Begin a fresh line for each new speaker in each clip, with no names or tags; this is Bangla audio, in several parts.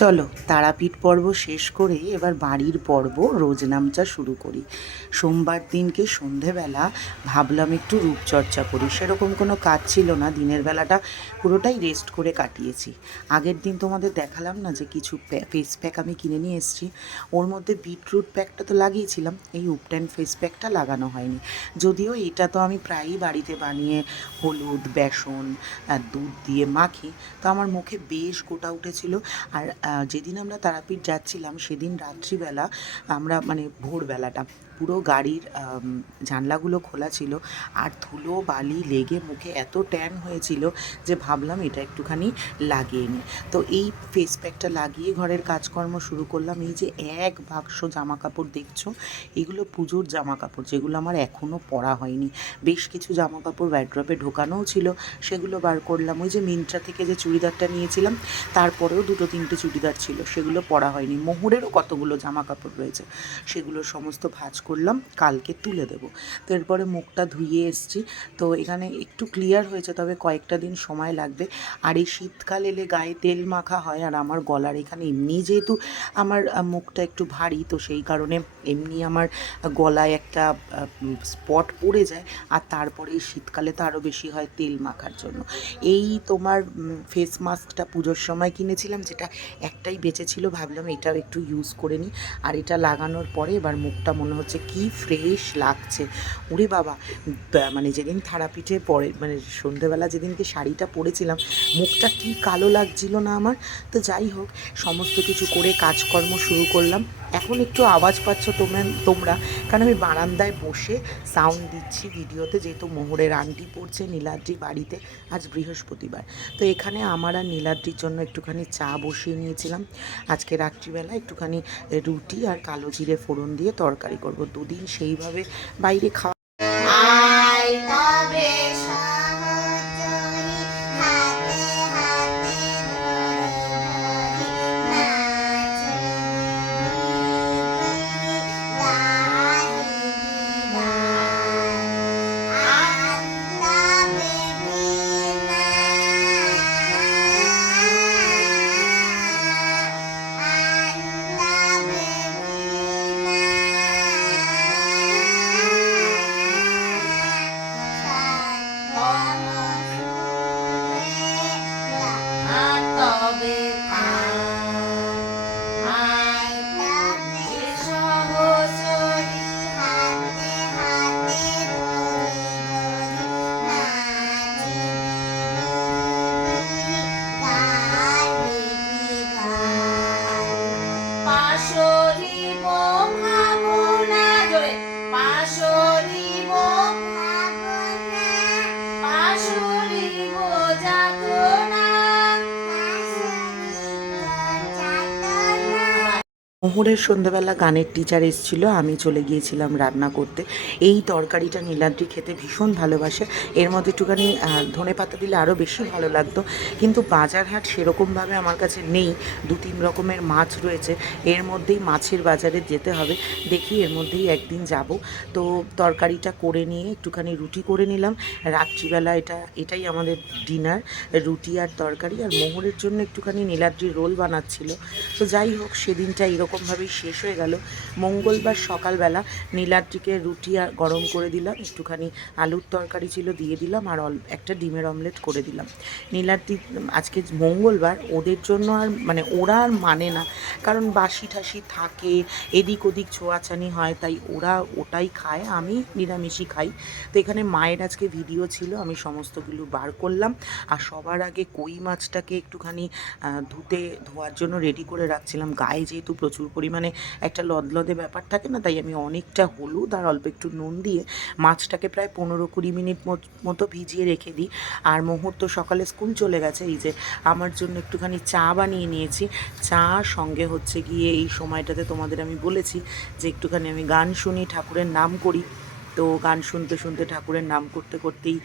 চলো, তারাপীঠ পর্ব শেষ করে এবার বাড়ির পর্ব, রোজনামচা শুরু করি। সোমবার দিনকে সন্ধেবেলা ভাবলাম একটু রূপচর্চা করি। সেরকম কোনো কাজ ছিল না, দিনের বেলাটা পুরোটাই রেস্ট করে কাটিয়েছি। আগের দিন তোমাদের দেখালাম না যে কিছু ফেস প্যাক আমি কিনে নিয়ে এসেছি। ওর মধ্যে বিটরুট প্যাকটা তো লাগিয়েছিলাম, এই উপট্যান ফেস প্যাকটা লাগানো হয়নি। যদিও এটা তো আমি প্রায়ই বাড়িতে বানিয়ে হলুদ, বেসন আর দুধ দিয়ে মাখি। তো আমার মুখে বেশ গোটা উঠেছিল। আর যেদিন আমরা তারাপীঠ যাচ্ছিলাম সেদিন রাত্রিবেলা আমরা মানে ভোরবেলাটা পুরো গাড়ির জানলাগুলো খোলা ছিল আর ধুলো, বালি লেগে মুখে এত ট্যান হয়েছিল যে ভাবলাম এটা একটুখানি লাগিয়ে নিই। তো এই ফেস প্যাকটা লাগিয়ে ঘরের কাজকর্ম শুরু করলাম। এই যে এক বাক্স জামা কাপড় দেখছ? এগুলো পুজোর জামা কাপড় যেগুলো আমার এখনও পরা হয়নি। বেশ কিছু জামা কাপড় ওয়ার্ড্রপে ঢোকানোও ছিল, সেগুলো বার করলাম। ওই যে মিন্ত্রা থেকে যে চুড়িদারটা নিয়েছিলাম, তারপরেও দুটো তিনটে চুড়িদার ছিল, সেগুলো পরা হয়নি। মোহরেরও কতগুলো জামা কাপড় রয়েছে, সেগুলো সমস্ত ভাঁজ করলাম, কালকে তুলে দেবো। তো এরপরে মুখটা ধুয়ে এসছি। তো এখানে একটু ক্লিয়ার হয়েছে, তবে কয়েকটা দিন সময় লাগবে। আর এই শীতকাল এলে গায়ে তেল মাখা হয়, আর আমার গলার এখানে এমনি যেহেতু আমার মুখটা একটু ভারী, তো সেই কারণে এমনি আমার গলায় একটা স্পট পড়ে যায়। আর তারপরে শীতকালে তো আরও বেশি হয় তেল মাখার জন্য। এই তোমার ফেস মাস্কটা পুজোর সময় কিনেছিলাম, যেটা একটাই বেঁচে ছিল ভাবলাম এটাও একটু ইউজ করে নিই। আর এটা লাগানোর পরে এবার মুখটা মনে হচ্ছে কি ফ্রেশ লাগছে। ওরে বাবা মানে যেদিন থারাপিঠে পরে মানে সন্ধেবেলা যেদিনকে শাড়িটা পরেছিলাম, মুখটা কি কালো লাগছিল না আমার? তো যাই হোক, সমস্ত কিছু করে কাজকর্ম শুরু করলাম। এখন একটু আওয়াজ পাচ্ছ তোমরা তোমরা? কারণ আমি বারান্দায় বসে সাউন্ড দিচ্ছি ভিডিওতে, যেহেতু মোহরের আন্টি পড়ছে নীলাদ্রি বাড়িতে আজ বৃহস্পতিবার। তো এখানে আমার আর নীলাদ্রির জন্য একটুখানি চা বসিয়ে নিয়েছিলাম। আজকে রাত্রিবেলা একটুখানি রুটি আর কালো জিরে ফোড়ন দিয়ে তরকারি করব। দুদিন সেইভাবে বাইরে খাওয়া মোহরের সন্ধ্যাবেলা গানের টিচার এসেছিল, আমি চলে গিয়েছিলাম রান্না করতে। এই তরকারিটা নীলাদ্রি খেতে ভীষণ ভালোবাসে। এর মধ্যে একটুখানি ধনে পাতা দিলে আরও বেশি ভালো লাগতো। কিন্তু বাজার হাট সেরকমভাবে আমার কাছে নেই। দু তিন রকমের মাছ রয়েছে। এর মধ্যেই মাছের বাজারে যেতে হবে। দেখি এর মধ্যেই একদিন যাব। তো তরকারিটা করে নিয়ে একটুখানি রুটি করে নিলাম। রাত্রিবেলা এটা, এটাই আমাদের ডিনার রুটি আর তরকারি। আর মোহরের জন্য একটুখানি নীলাদ্রি রোল বানাচ্ছিল। তো যাই হোক, সেদিনটা এরকমভাবেই শেষ হয়ে গেল। মঙ্গলবার সকালবেলা নীলাদ্রিকে রুটি আর গরম করে দিলাম, একটুখানি আলুর তরকারি ছিল দিয়ে দিলাম আর একটা ডিমের অমলেট করে দিলাম। নীলাদ্রি, আজকে মঙ্গলবার ওদের জন্য আর মানে ওরা আর মানে না, কারণ বাসি ঠাসি থাকে, এদিক ওদিক ছোঁয়াছানি হয়, তাই ওরা ওটাই খায়, আমি নিরামিষই খাই। তো এখানে মায়ের আজকে ভিডিও ছিল, আমি সমস্তগুলো বার করলাম আর সবার আগে কই মাছটাকে একটুখানি ধুতে, ধোয়ার জন্য রেডি করে রাখছিলাম। গায়ে যেহেতু প্রচুর পরিমাণে একটা লদলদে ব্যাপার থাকে না, তাই আমি অনেকটা হলুদ আর অল্প একটু নুন দিয়ে মাছটাকে প্রায় পনেরো কুড়ি মিনিট মতো ভিজিয়ে রেখে দিই। আর মুহূর্ত সকালে স্কুল চলে গেছে, এই যে আমার জন্য একটুখানি চা বানিয়ে নিয়েছি। চা সঙ্গে হচ্ছে গিয়ে এই সময়টাতে তোমাদের আমি বলেছি যে একটুখানি আমি গান শুনি, ঠাকুরের নাম করি। তো গান শুনতে শুনতে ঠাকুরের নাম করতে করতেই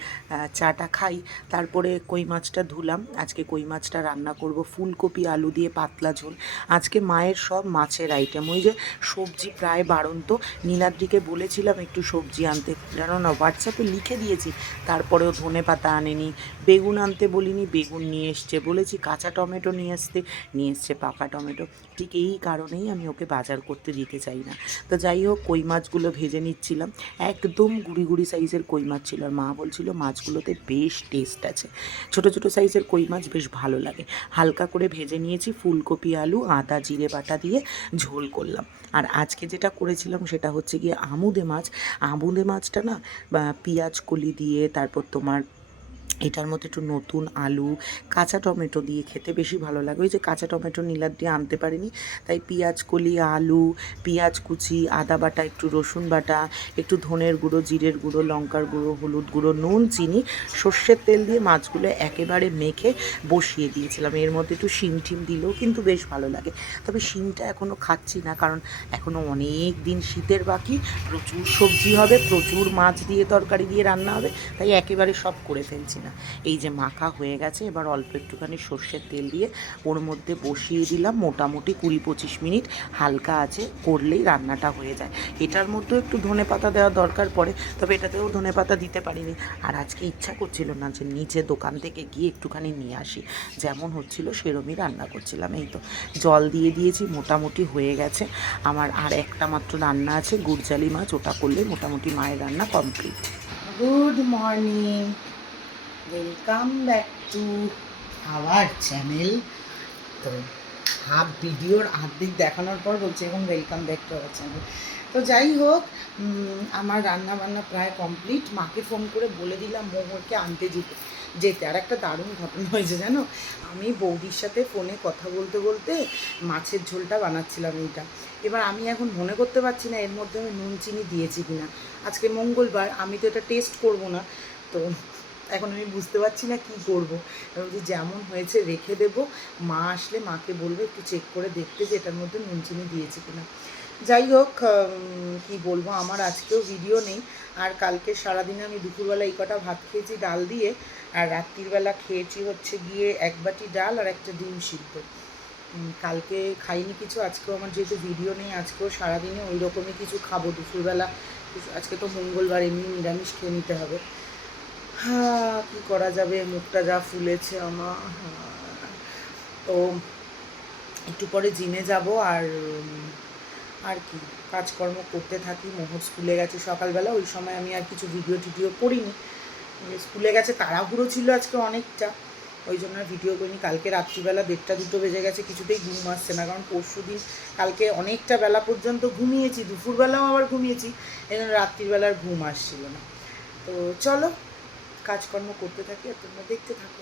চাটা খাই। তারপরে কই মাছটা ধুলাম। আজকে কই মাছটা রান্না করব। ফুলকপি, আলু দিয়ে পাতলা ঝোল। আজকে মায়ের সব মাছের আইটেম ওই যে সবজি প্রায় বাড়ন্ত। নীলাদ্রিকে বলেছিলাম একটু সবজি আনতে। জানো না হোয়াটসঅ্যাপে লিখে দিয়েছি। তারপরেও ধনে পাতা আনেনি। বেগুন আনতে বলিনি, বেগুন নিয়ে এসছে। বলেছি কাঁচা টমেটো নিয়ে আসতে। নিয়ে এসছে পাকা টমেটো। ঠিক এই কারণেই আমি ওকে বাজার করতে দিতে চাই না। তো যাই হোক, কই মাছগুলো ভেজে নিচ্ছিলাম। একদম গুড়ি গুড়ি সাইজের কই মাছ ছিল। আর মা বলছিল, মাছগুলোতে বেশ টেস্ট আছে। ছোট ছোট সাইজের কই মাছ বেশ ভালো লাগে। হালকা করে ভেজে নিয়েছি ফুলকপি, আলু, আদা, জিরে, বাটা দিয়ে ঝোল করলাম। আর আজকে যেটা করেছিলাম সেটা হচ্ছে গিয়ে আমুদে মাছ। আমুদে মাছটা না পেঁয়াজ কলি দিয়ে, তারপর তোমার এটার মধ্যে একটু নতুন আলু, কাঁচা টমেটো দিয়ে খেতে বেশি ভালো লাগে। ওই যে কাঁচা টমেটো নীলার দিয়ে আনতে পারিনি, তাই পেঁয়াজ কলি, আলু, পেঁয়াজ কুচি, আদা বাটা, একটু রসুন বাটা, একটু ধনের গুঁড়ো, জিরের গুঁড়ো, লঙ্কার গুঁড়ো, হলুদ গুঁড়ো, নুন, চিনি, সর্ষের তেল দিয়ে মাছগুলো একেবারে মেখে বসিয়ে দিয়েছিলাম। এর মধ্যে একটু শিম টিম দিলেও কিন্তু বেশ ভালো লাগে। তবে শিমটা এখনও খাচ্ছি না, কারণ এখনও অনেক দিন শীতের বাকি, প্রচুর সবজি হবে, প্রচুর মাছ দিয়ে তরকারি দিয়ে রান্না হবে, তাই একেবারে সব করে ফেলছি না। এই যে মাখা হয়ে গেছে, এবার অল্প একটুখানি সর্ষের তেল দিয়ে ওর মধ্যে বসিয়ে দিলাম মোটামুটি কুড়ি পঁচিশ মিনিট। হালকা আছে, করলেই রান্নাটা হয়ে যায়। এটার মধ্যেও একটু ধনে পাতা দেওয়া দরকার পড়ে, তবে এটাতেও ধনে পাতা দিতে পারিনি। আর আজকে ইচ্ছা করছিল না যে নিচে দোকান থেকে গিয়ে একটুখানি নিয়ে আসি। যেমন হচ্ছিল সেরমই রান্না করছিলাম, এই তো। জল দিয়ে দিয়েছি, মোটামুটি হয়ে গেছে। আমার আর একটা মাত্র রান্না আছে গুড়জালি মাছ, ওটা করলে মোটামুটি মায়ের রান্না complete. Good morning. Welcome back to our channel তো হাফ ভিডিওর আর্ধেক দেখানোর পর বলছি এখন welcome back to our channel তো যাই হোক আমার রান্না বান্না প্রায় কমপ্লিট মাকে ফোন করে বলে দিলাম মোহরকে আনতে যেতে যেতে। আর একটা দারুণ ঘটনা হয়েছে, জানো? আমি বৌদির সাথে ফোনে কথা বলতে বলতে মাছের ঝোলটা বানাচ্ছিলাম এইটা। এবার আমি এখন মনে করতে পারছি না এর মধ্যে আমি নুন, চিনি দিয়েছি কিনা। আজকে মঙ্গলবার, আমি তো এটা টেস্ট করব না। তো এখন আমি বুঝতে পারছি না কি করব। এবার বলছি, যেমন হয়েছে রেখে দেব। মা আসলে মাকে বলব একটু চেক করে দেখতে যে এটার মধ্যে নুন চিনি দিয়েছে কিনা। যাই হোক কি বলব, আমার আজকেও ভিডিও নেই। আর কালকে সারাদিনে আমি দুপুরবেলা এই কটা ভাত খেয়েছি ডাল দিয়ে, আর রাত্রিবেলা খেয়েছি হচ্ছে গিয়ে এক বাটি ডাল আর একটা ডিম সিদ্ধ। কালকে খাইনি কিছু, আজকেও আমার যেহেতু ভিডিও নেই, আজকেও সারাদিনে ওই রকমই কিছু খাব দুপুরবেলা। আজকে তো মঙ্গলবার, এমনি নিরামিষ খেয়ে নিতে হবে। হ্যাঁ কী করা যাবে? মুখটা যা ফুলেছে আমার হ্যাঁ। তো একটু পরে জিমে যাব আর আর কি? কাজকর্ম করতে থাকি মোহর স্কুলে গেছে সকালবেলা, ওই সময় আমি আর কিছু ভিডিও টিডিও করিনি। স্কুলে গেছে, তাড়াহুড়ো ছিল আজকে অনেকটা, ওই জন্য ভিডিও করিনি। কালকে রাত্রিবেলা দেড়টা, দুটো বেজে গেছে, কিছুতেই ঘুম আসছে না, কারণ পরশু দিন কালকে অনেকটা বেলা পর্যন্ত ঘুমিয়েছি, দুপুরবেলাও আবার ঘুমিয়েছি এই জন্য রাত্রিবেলার ঘুম আসছিল না। তো চলো কাজকর্ম করতে থাকি আর তোমরা দেখতে থাকো।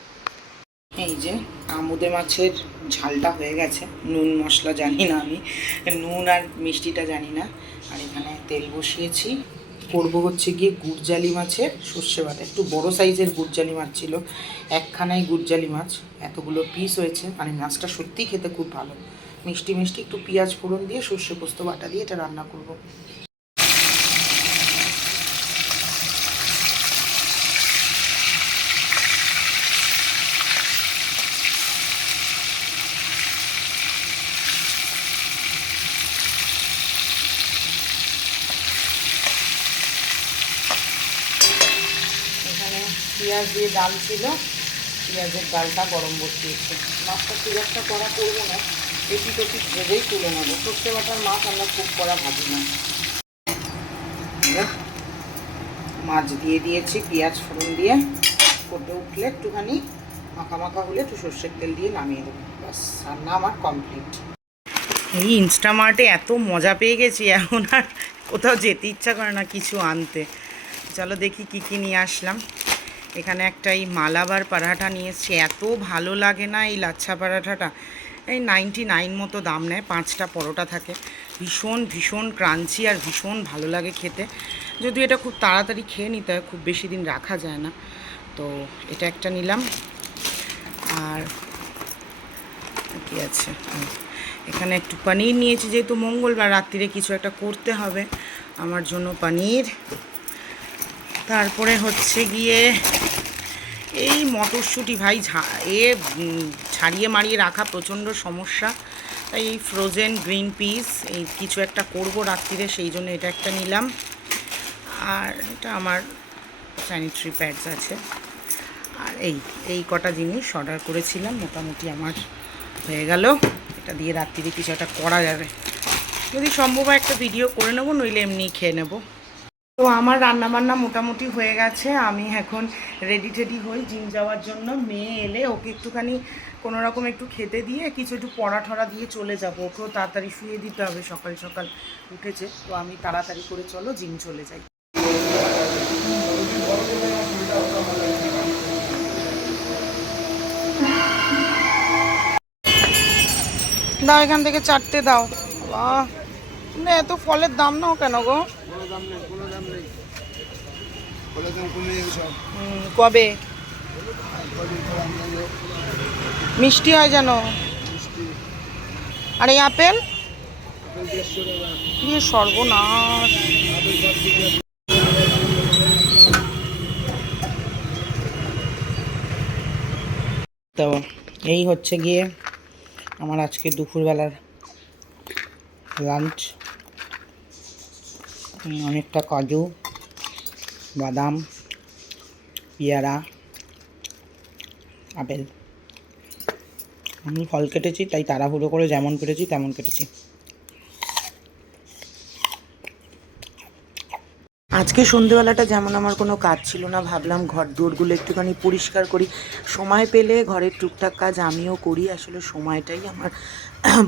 এই যে আমুদে মাছের ঝালটা হয়ে গেছে। নুন, মশলা জানি না আমি। নুন আর মিষ্টিটা জানি না। আর এখানে তেল বসিয়েছি। করব হচ্ছে গিয়ে গুড়জালি মাছের সর্ষে বাটা। একটু বড় সাইজের গুড়জালি মাছ ছিল। একখানাই গুড়জালি মাছ। এতগুলো পিস হয়েছে। মানে মাছটা সত্যিই খেতে খুব ভালো। মিষ্টি মিষ্টি একটু পেঁয়াজ ফোড়ন দিয়ে সর্ষে পোস্ত বাটা দিয়ে এটা রান্না করব এখানে পেঁয়াজ দিয়ে ডাল ছিল। পেঁয়াজের ডালটা গরম বসিয়েছে। মাছটা খুব একটা করা করব না, বেশি বেশি ভেজেই তুলে নেব। সর্ষে বাটার মাছ আমরা খুব করা ভাজি না। মাছ দিয়ে দিয়েছি পেঁয়াজ ফোড়ন দিয়ে। ফুটে উঠলে একটুখানি মাখা মাখা হলে একটু সর্ষের তেল দিয়ে নামিয়ে দেবো। ব্যাস, রান্না আমার কমপ্লিট। এই ইনস্টামার্টে এত মজা পেয়ে গেছি, এখন আর কোথাও যেতে ইচ্ছা করে না কিছু আনতে। চলো দেখি কি কি নিয়ে আসলাম। এখানে একটা এই মালাবার পরাঠা নিয়ে এসছি। এত ভালো লাগে না এই লাচ্ছা পরাঠাটা। এই নাইনটি নাইন মতো দাম নেয়, পাঁচটা পরোটা থাকে। ভীষণ ভীষণ ক্রাঞ্চি আর ভীষণ ভালো লাগে খেতে। যদিও এটা খুব তাড়াতাড়ি খেয়ে নিতে হয়, খুব বেশি দিন রাখা যায় না। তো এটা একটা নিলাম। আর কি আছে? এখানে একটু পনির নিয়েছি, যেহেতু মঙ্গলবার রাত্রিরে কিছু একটা করতে হবে। আমার জন্য পনির। তারপরে হচ্ছে গিয়ে এই মটরশুঁটি ভাই এ ছাড়িয়ে মারিয়ে রাখা প্রচণ্ড সমস্যা। তাই এই ফ্রোজেন গ্রিন পিস এই কিছু একটা করব রাত্রিরে, সেই জন্য এটা একটা নিলাম। আর এটা আমার স্যানিটারি প্যাডস আছে। আর এই এই কটা জিনিস অর্ডার করেছিলাম, মোটামুটি আমার হয়ে গেল। এটা দিয়ে রাত্রিরে কিছু একটা করা যাবে। যদি সম্ভব একটা ভিডিও করে নেব, নইলে এমনিই খেয়ে নেব। তো আমার রান্না বান্না মোটামুটি হয়ে গেছে। আমি এখন রেডি টেডি হই জিম যাওয়ার জন্য। মেয়ে এলে ওকে একটুখানি কোনো রকম একটু খেতে দিয়ে, কিছু একটু পড়া ঠরা দিয়ে চলে যাব। ওকেও তাড়াতাড়ি শুয়ে দিতে হবে, সকাল সকাল উঠেছে। তো আমি তাড়াতাড়ি করে চলো জিম চলে যাই। দাও, এখান থেকে চারটে দাও। বাহ! এত ফলের দাম নাও কেন গো?
দাম নেই কোনো দাম নেই ফলের দাম কমে যাবে সব
হুম, কবে? মিষ্টি হয় যেন? আর এই আপেল? দিয়ে সর্বনাশ। তো এই হচ্ছে গিয়ে আমার আজকে দুপুরবেলার লাঞ্চ। অনেকটা কাজু। বাদাম, পেয়ারা, আপেল। আমি ফল কেটেছি, তাই তাড়াহুড়ো করে যেমন কেটেছি, তেমন কেটেছি। আজকে সন্ধেবেলাটা যেমন আমার কোনো কাজ ছিল না, ভাবলাম ঘর দুয়ারগুলো একটুখানি পরিষ্কার করি। সময় পেলে ঘরের টুকটাক কাজ আমিও করি, আসলে সময়টাই আমার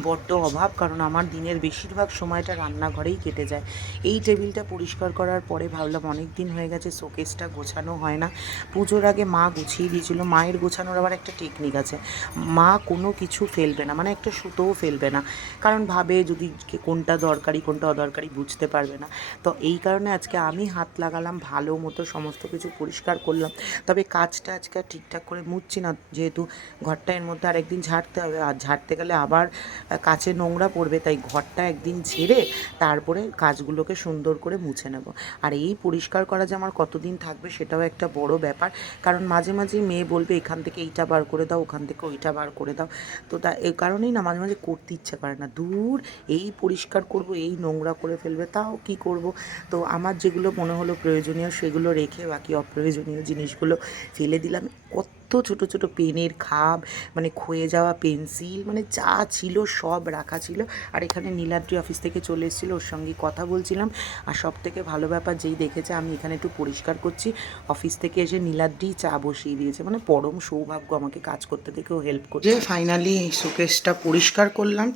বড্ড অভাব, কারণ আমার দিনের বেশিরভাগ সময়টা রান্নাঘরেই কেটে যায়। এই টেবিলটা পরিষ্কার করার পরে ভাবলাম অনেক দিন হয়ে গেছে, শোকেসটা গোছানো হয় না। পুজোর আগে মা গুছিয়ে দিয়েছিল। মায়ের গোছানোর আবার একটা টেকনিক আছে। মা কোনো কিছু ফেলবে না মানে একটা সুতোও ফেলবে না। কারণ ভাবে যদি কোনটা দরকারি, কোনটা অদরকারি বুঝতে পারবে না। তো এই কারণে আজকে আমি হাত লাগালাম, ভালো মতো সমস্ত কিছু পরিষ্কার করলাম। তবে কাজটা আজকে ঠিকঠাক করে মুছছি না। যেহেতু ঘরটা এর মধ্যে আরেকদিন ঝাড়তে হবে। আর ঝাড়তে গেলে আবার কাছে নোংরা পড়বে, তাই ঘরটা একদিন ঝেড়ে তারপরে কাজগুলোকে সুন্দর করে মুছে নেব। আর এই পরিষ্কার করা যে আমার কতদিন থাকবে সেটাও একটা বড় ব্যাপার। কারণ মাঝে মাঝেই মেয়ে বলবে, এখান থেকে এইটা বার করে দাও, ওখান থেকে ওইটা বার করে দাও। তো তা এই কারণেই না মাঝে মাঝে করতে ইচ্ছে করে না। দূর, এই পরিষ্কার করব, এই নোংরা করে ফেলবে, তাও কি করব? তো আমার যেগুলো মনে হলো প্রয়োজনীয়, সেগুলো রেখে বাকি অপ্রয়োজনীয় জিনিসগুলো ফেলে দিলাম। কত ছোট ছোট পেনের খাপ মানে ক্ষয়ে যাওয়া পেন্সিল মানে যা ছিল সব রাখা ছিল। আর এখানে নীলাদ্রি অফিস থেকে চলে এসেছিল, ওর সঙ্গে কথা বলছিলাম। আর সব থেকে ভালো ব্যাপার যেই দেখেছে, আমি এখানে একটু পরিষ্কার করছি। অফিস থেকে এসে নীলাদ্রি চা বসিয়ে দিয়েছে। মানে পরম সৌভাগ্য আমাকে কাজ করতে থেকেও হেল্প করছে। ফাইনালি শোকেসটা পরিষ্কার করলাম,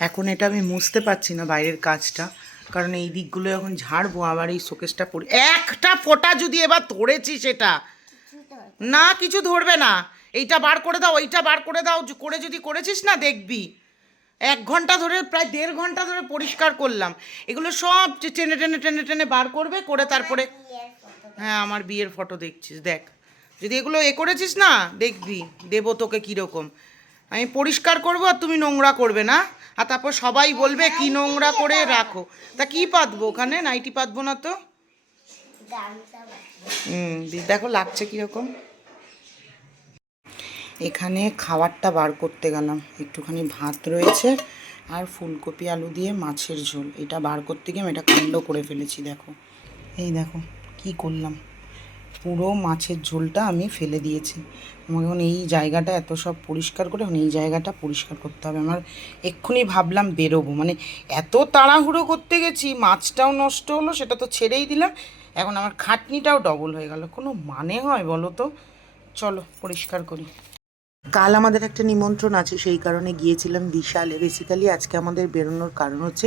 এখন এটা আমি মুছতে পারছি না বাইরের কাজটা। কারণ এই দিকগুলো এখন ঝাড়বো, আবার এই শোকেসটা পরি একটা ফোঁটা যদি এবার ধরেছি সেটা। না কিছু ধরবে না। এইটা বার করে দাও এইটা বার করে দাও করে যদি করেছিস না দেখবি। এক ঘণ্টা ধরে প্রায় দেড় ঘণ্টা ধরে পরিষ্কার করলাম। এগুলো সব টেনে টেনে টেনে টেনে বার করবে করে তারপরে হ্যাঁ আমার বিয়ের ফটো দেখছিস দেখ। যদি এগুলো এ করেছিস না দেখবি দেবো তোকে কীরকম। আমি পরিষ্কার করব আর তুমি নোংরা করবে না। আর তারপর সবাই বলবে কি নোংরা করে রাখো। তা কি পাতবো ওখানে? নাইটি পাতবো না তো? হুম দেখো লাগছে কীরকম। এখানে খাবারটা বার করতে গেলাম। একটুখানি ভাত রয়েছে আর ফুলকপি, আলু দিয়ে মাছের ঝোল। এটা বার করতে গিয়ে আমি এটা কাণ্ড করে ফেলেছি, দেখো। এই দেখো, কি করলাম? পুরো মাছের ঝোলটা আমি ফেলে দিয়েছি। আমাকে এখন এই জায়গাটা এত সব পরিষ্কার করে এখন এই জায়গাটা পরিষ্কার করতে হবে। আমার এক্ষুনি ভাবলাম বেরোবো। মানে এত তাড়াহুড়ো করতে গেছি, মাছটাও নষ্ট হলো, সেটা তো ছেড়েই দিলাম। এখন আমার খাটনিটাও ডবল হয়ে গেল। কোনো মানে হয় বলো তো? চলো, পরিষ্কার করি। কাল আমাদের একটা নিমন্ত্রণ আছে, সেই কারণে গিয়েছিলাম বিশালে। বেসিক্যালি আজকে আমাদের বেরোনোর কারণ হচ্ছে,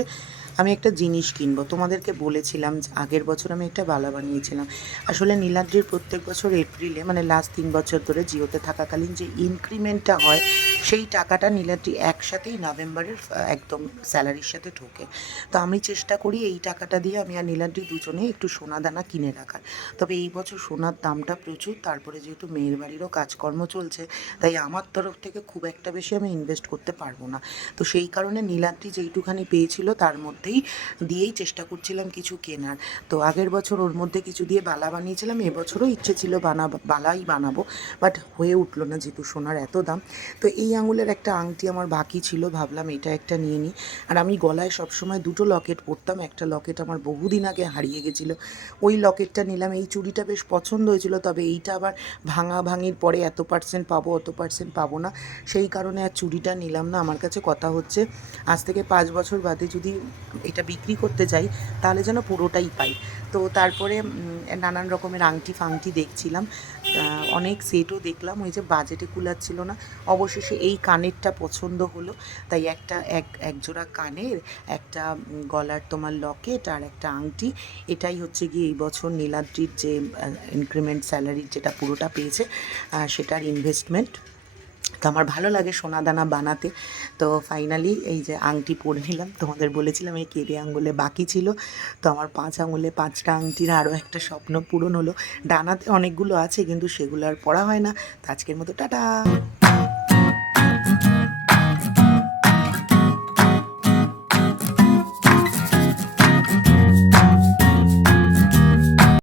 আমি একটা জিনিস কিনবো। তোমাদেরকে বলেছিলাম যে আগের বছর আমি একটা বালা বানিয়েছিলাম। আসলে নীলাদ্রির প্রত্যেক বছর এপ্রিলে মানে লাস্ট তিন বছর ধরে জিওতে থাকাকালীন যে ইনক্রিমেন্টটা হয় সেই টাকাটা নীলাদ্রি একসাথেই নভেম্বরের একদম স্যালারির সাথে ঢোকে। তো আমি চেষ্টা করি এই টাকাটা দিয়ে আমি আর নীলাদ্রি দুজনেই একটু সোনা দানা কিনে রাখার। তবে এই বছর সোনার দামটা প্রচুর, তারপরে যেহেতু মেয়ের বাড়িরও কাজকর্ম চলছে, তাই আমার তরফ থেকে খুব একটা বেশি আমি ইনভেস্ট করতে পারব না। তো সেই কারণে নীলাদ্রি যেইটুখানি পেয়েছিল তার মধ্যেই দিয়েই চেষ্টা করছিলাম কিছু কেনার। তো আগের বছর ওর মধ্যে কিছু দিয়ে বালা বানিয়েছিলাম, এবছরও ইচ্ছে ছিল বানা, বালাই বানাবো, বাট হয়ে উঠল না যেহেতু সোনার এত দাম। তো এই আঙুলের একটা আংটি আমার বাকি ছিল, ভাবলাম এটা একটা নিয়ে নিই। আর আমি গলায় সবসময় দুটো লকেট পরতাম, একটা লকেট আমার বহুদিন আগে হারিয়ে গেছিল। ওই লকেটটা নিলাম, এই চুড়িটা বেশ পছন্দ হয়েছিল, তবে এইটা আবার ভাঙা ভাঙির পরে এত পার্সেন্ট পাবো, অত পার্সেন্ট পাবো না। সেই কারণে আর চুড়িটা নিলাম না। আমার কাছে কথা হচ্ছে, আজ থেকে পাঁচ বছর বাদে যদি এটা বিক্রি করতে যাই, তাহলে যেন পুরোটাই পাই। তো তারপরে নানান রকমের আংটি ফাংটি দেখছিলাম। অনেক সেটও দেখলাম, ওই যে বাজেটে কুলার ছিল না। অবশেষে এই কানেরটা পছন্দ হলো, তাই একটা, এক, একজোড়া কানের, একটা গলার তোমার লকেট আর একটা আংটি। এটাই হচ্ছে গিয়ে এই বছর নীলাদ্রির যে ইনক্রিমেন্ট স্যালারির যেটা পুরোটা পেয়েছে সেটার ইনভেস্টমেন্ট তো আমার ভালো লাগে সোনা দানা বানাতে। তো ফাইনালি এই যে আংটি পরে নিলাম, তোমাদের বলেছিলাম এই কেড়ে আঙুলে বাকি ছিল। তো আমার পাঁচ আঙুলে, পাঁচটা আংটির আরও একটা স্বপ্ন পূরণ হলো। ডানাতে অনেকগুলো আছে, কিন্তু সেগুলো আর পড়া হয় না। তো আজকের মতো টাটা!